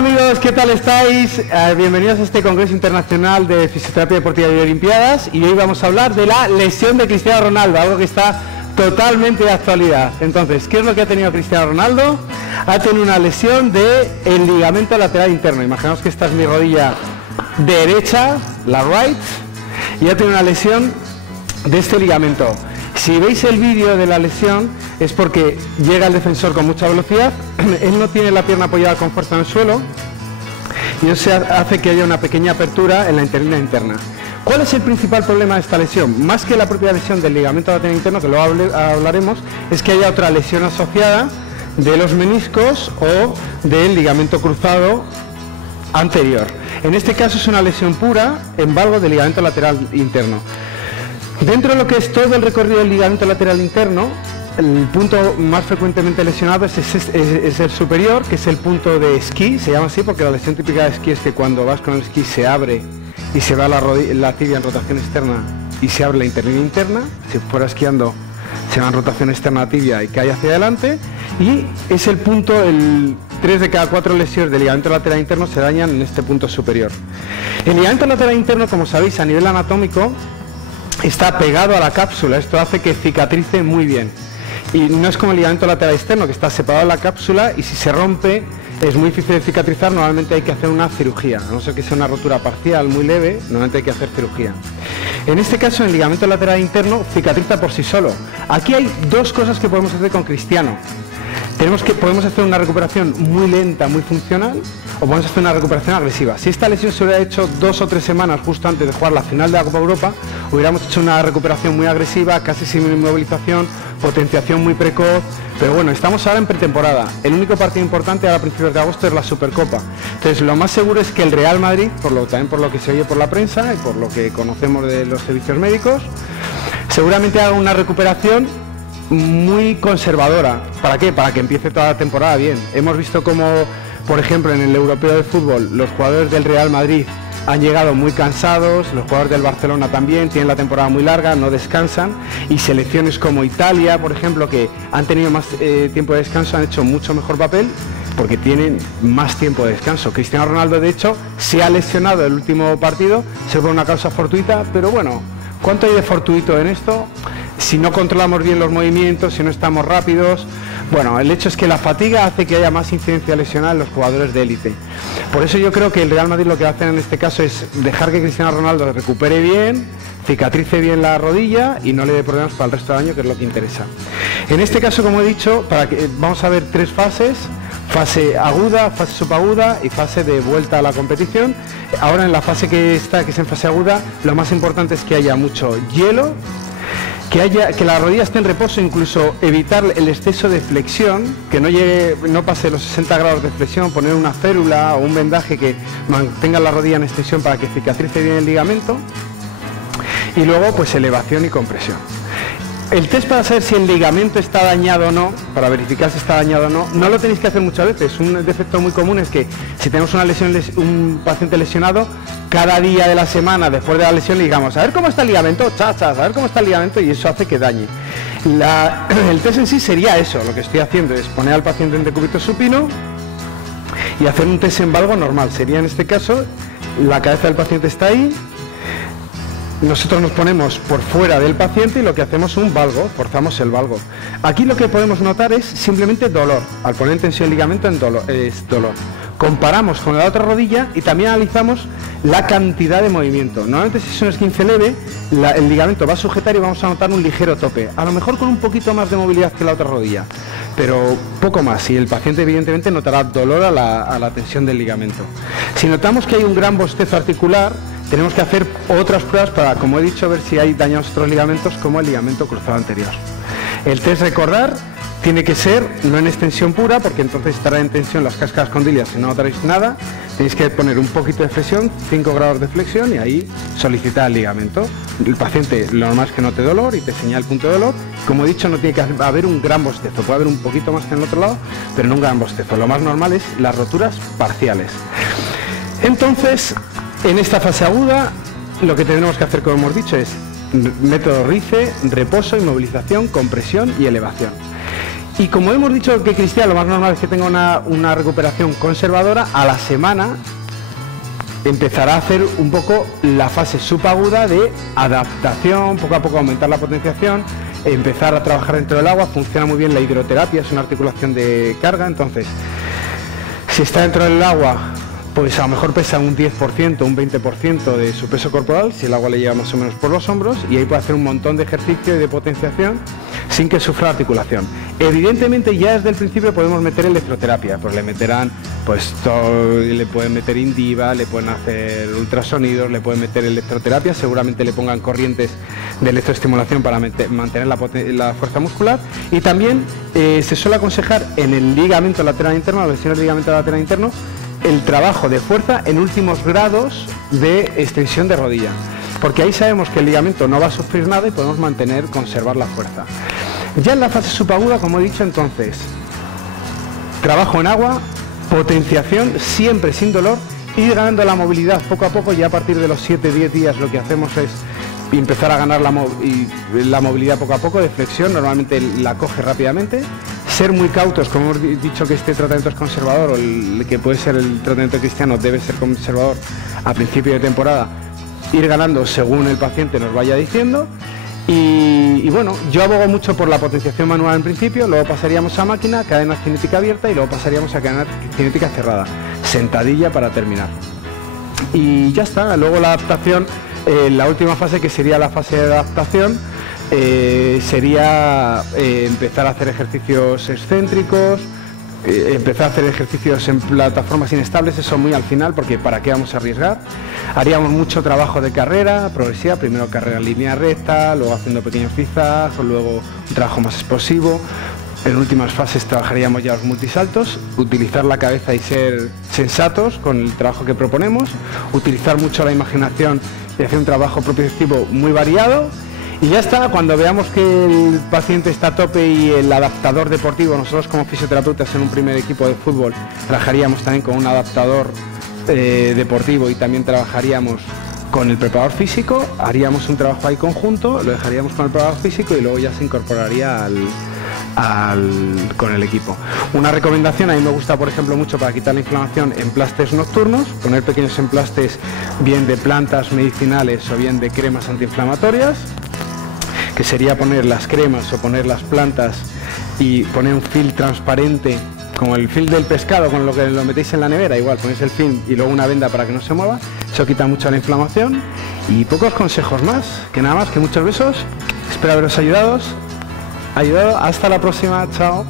amigos, ¿qué tal estáis? Bienvenidos a este Congreso Internacional de Fisioterapia Deportiva y Olimpiadas, y hoy vamos a hablar de la lesión de Cristiano Ronaldo, algo que está totalmente de actualidad. Entonces, ¿qué es lo que ha tenido Cristiano Ronaldo? Ha tenido una lesión del ligamento lateral interno. Imaginaos que esta es mi rodilla derecha, la right, y ha tenido una lesión de este ligamento. Si veis el vídeo de la lesión es porque llega el defensor con mucha velocidad, él no tiene la pierna apoyada con fuerza en el suelo y eso hace que haya una pequeña apertura en la interlínea interna. ¿Cuál es el principal problema de esta lesión? Más que la propia lesión del ligamento lateral interno, que luego hablaremos, es que haya otra lesión asociada de los meniscos o del ligamento cruzado anterior. En este caso es una lesión pura en valgo del ligamento lateral interno. Dentro de lo que es todo el recorrido del ligamento lateral interno, el punto más frecuentemente lesionado es el superior, que es el punto de esquí, se llama así porque la lesión típica de esquí es que cuando vas con el esquí se abre y se va la tibia en rotación externa y se abre la interlínea interna. Si fuera esquiando se va en rotación externa la tibia y cae hacia adelante, y es el punto, 3 de cada 4 lesiones del ligamento lateral interno se dañan en este punto superior. El ligamento lateral interno, como sabéis, a nivel anatómico está pegado a la cápsula. Esto hace que cicatrice muy bien, y no es como el ligamento lateral externo, que está separado de la cápsula y si se rompe es muy difícil de cicatrizar. Normalmente hay que hacer una cirugía, a no ser que sea una rotura parcial muy leve, normalmente hay que hacer cirugía. En este caso, el ligamento lateral interno cicatriza por sí solo. Aquí hay dos cosas que podemos hacer con Cristiano. Podemos hacer una recuperación muy lenta, muy funcional, o podemos hacer una recuperación agresiva. Si esta lesión se hubiera hecho 2 o 3 semanas justo antes de jugar la final de la Copa Europa, hubiéramos hecho una recuperación muy agresiva, casi sin inmovilización, potenciación muy precoz. Pero bueno, estamos ahora en pretemporada. El único partido importante ahora a principios de agosto es la Supercopa. Entonces lo más seguro es que el Real Madrid, también por lo que se oye por la prensa y por lo que conocemos de los servicios médicos, seguramente haga una recuperación muy conservadora. ¿Para qué? Para que empiece toda la temporada bien. Hemos visto como, por ejemplo, en el Europeo de Fútbol, los jugadores del Real Madrid han llegado muy cansados, los jugadores del Barcelona también, tienen la temporada muy larga, no descansan, y selecciones como Italia, por ejemplo, que han tenido más tiempo de descanso, han hecho mucho mejor papel porque tienen más tiempo de descanso. Cristiano Ronaldo, de hecho, se ha lesionado el último partido, se fue una causa fortuita, pero bueno, ¿cuánto hay de fortuito en esto? Si no controlamos bien los movimientos, si no estamos rápidos. Bueno, el hecho es que la fatiga hace que haya más incidencia lesional en los jugadores de élite. Por eso yo creo que el Real Madrid lo que va a hacer en este caso es dejar que Cristiano Ronaldo recupere bien, cicatrice bien la rodilla y no le dé problemas para el resto del año, que es lo que interesa. En este caso, como he dicho, vamos a ver 3 fases: fase aguda, fase subaguda y fase de vuelta a la competición. Ahora, en la fase que es en fase aguda, lo más importante es que haya mucho hielo, que la rodilla esté en reposo, incluso evitar el exceso de flexión, que no pase los 60 grados de flexión, poner una férula o un vendaje que mantenga la rodilla en extensión para que cicatrice bien el ligamento, y luego pues elevación y compresión. El test para saber si el ligamento está dañado o no, para verificar si está dañado o no, no lo tenéis que hacer muchas veces. Un defecto muy común es que si tenemos una lesión, un paciente lesionado, cada día de la semana después de la lesión le digamos: a ver cómo está el ligamento, a ver cómo está el ligamento, y eso hace que dañe. El test en sí sería eso. Lo que estoy haciendo es poner al paciente en decúbito supino y hacer un test en valgo normal. Sería, en este caso, la cabeza del paciente está ahí, nosotros nos ponemos por fuera del paciente y lo que hacemos es un valgo, forzamos el valgo. Aquí lo que podemos notar es simplemente dolor. Al poner en tensión el ligamento es dolor. Comparamos con la otra rodilla y también analizamos la cantidad de movimiento. Normalmente, si es un esguince leve, el ligamento va a sujetar y vamos a notar un ligero tope, a lo mejor con un poquito más de movilidad que la otra rodilla, pero poco más, y el paciente evidentemente notará dolor a la tensión del ligamento. Si notamos que hay un gran bostezo articular, tenemos que hacer otras pruebas para, como he dicho, ver si hay dañados otros ligamentos, como el ligamento cruzado anterior. El test, recordar, tiene que ser no en extensión pura, porque entonces estará en tensión las cascadas condilias y no notaréis nada. Tenéis que poner un poquito de flexión, 5 grados de flexión, y ahí solicitar el ligamento. El paciente, lo normal es que note dolor y te señala el punto de dolor. Como he dicho, no tiene que haber un gran bostezo, puede haber un poquito más que en el otro lado, pero no un gran bostezo. Lo más normal es las roturas parciales. Entonces, en esta fase aguda, lo que tenemos que hacer, como hemos dicho, es método RICE, reposo, inmovilización, compresión y elevación. Y como hemos dicho que Cristian lo más normal es que tenga una recuperación conservadora, a la semana empezará a hacer un poco la fase subaguda de adaptación, poco a poco aumentar la potenciación, empezar a trabajar dentro del agua. Funciona muy bien la hidroterapia, es una articulación de carga, entonces si está dentro del agua, pues a lo mejor pesa un 10%, un 20% de su peso corporal, si el agua le llega más o menos por los hombros, y ahí puede hacer un montón de ejercicio y de potenciación sin que sufra articulación. Evidentemente ya desde el principio podemos meter electroterapia, pues le meterán, pues todo, le pueden meter Indiva, le pueden hacer ultrasonidos, le pueden meter electroterapia, seguramente le pongan corrientes de electroestimulación para mantener la fuerza muscular, y también se suele aconsejar en el ligamento lateral interno, la lesión del ligamento lateral interno, el trabajo de fuerza en últimos grados de extensión de rodilla, porque ahí sabemos que el ligamento no va a sufrir nada y podemos conservar la fuerza. Ya en la fase subaguda, como he dicho, entonces, trabajo en agua, potenciación, siempre sin dolor, ir ganando la movilidad poco a poco. Ya a partir de los 7-10 días lo que hacemos es empezar a ganar la movilidad poco a poco, de flexión, normalmente la coge rápidamente. Ser muy cautos, como hemos dicho que este tratamiento es conservador, o el que puede ser el tratamiento cristiano debe ser conservador a principio de temporada, ir ganando según el paciente nos vaya diciendo. Y bueno, yo abogo mucho por la potenciación manual en principio, luego pasaríamos a máquina, cadena cinética abierta, y luego pasaríamos a cadena cinética cerrada, sentadilla para terminar. Y ya está. Luego la adaptación, la última fase, que sería la fase de adaptación, sería empezar a hacer ejercicios excéntricos, empezar a hacer ejercicios en plataformas inestables, eso muy al final, porque ¿para qué vamos a arriesgar? Haríamos mucho trabajo de carrera progresiva, primero carrera en línea recta, luego haciendo pequeños zigzags, o luego un trabajo más explosivo. En últimas fases trabajaríamos ya los multisaltos, utilizar la cabeza y ser sensatos con el trabajo que proponemos, utilizar mucho la imaginación y hacer un trabajo propioceptivo muy variado. Y ya está. Cuando veamos que el paciente está a tope y el adaptador deportivo, nosotros como fisioterapeutas en un primer equipo de fútbol trabajaríamos también con un adaptador deportivo, y también trabajaríamos con el preparador físico, haríamos un trabajo ahí conjunto, lo dejaríamos con el preparador físico y luego ya se incorporaría con el equipo. Una recomendación, a mí me gusta por ejemplo mucho para quitar la inflamación, emplastes nocturnos, poner pequeños emplastes bien de plantas medicinales o bien de cremas antiinflamatorias, que sería poner las cremas o poner las plantas y poner un film transparente, como el film del pescado con lo que lo metéis en la nevera, igual ponéis el film y luego una venda para que no se mueva, eso quita mucho la inflamación. Y pocos consejos más, que nada más, que muchos besos, espero haberos ayudado, hasta la próxima, chao.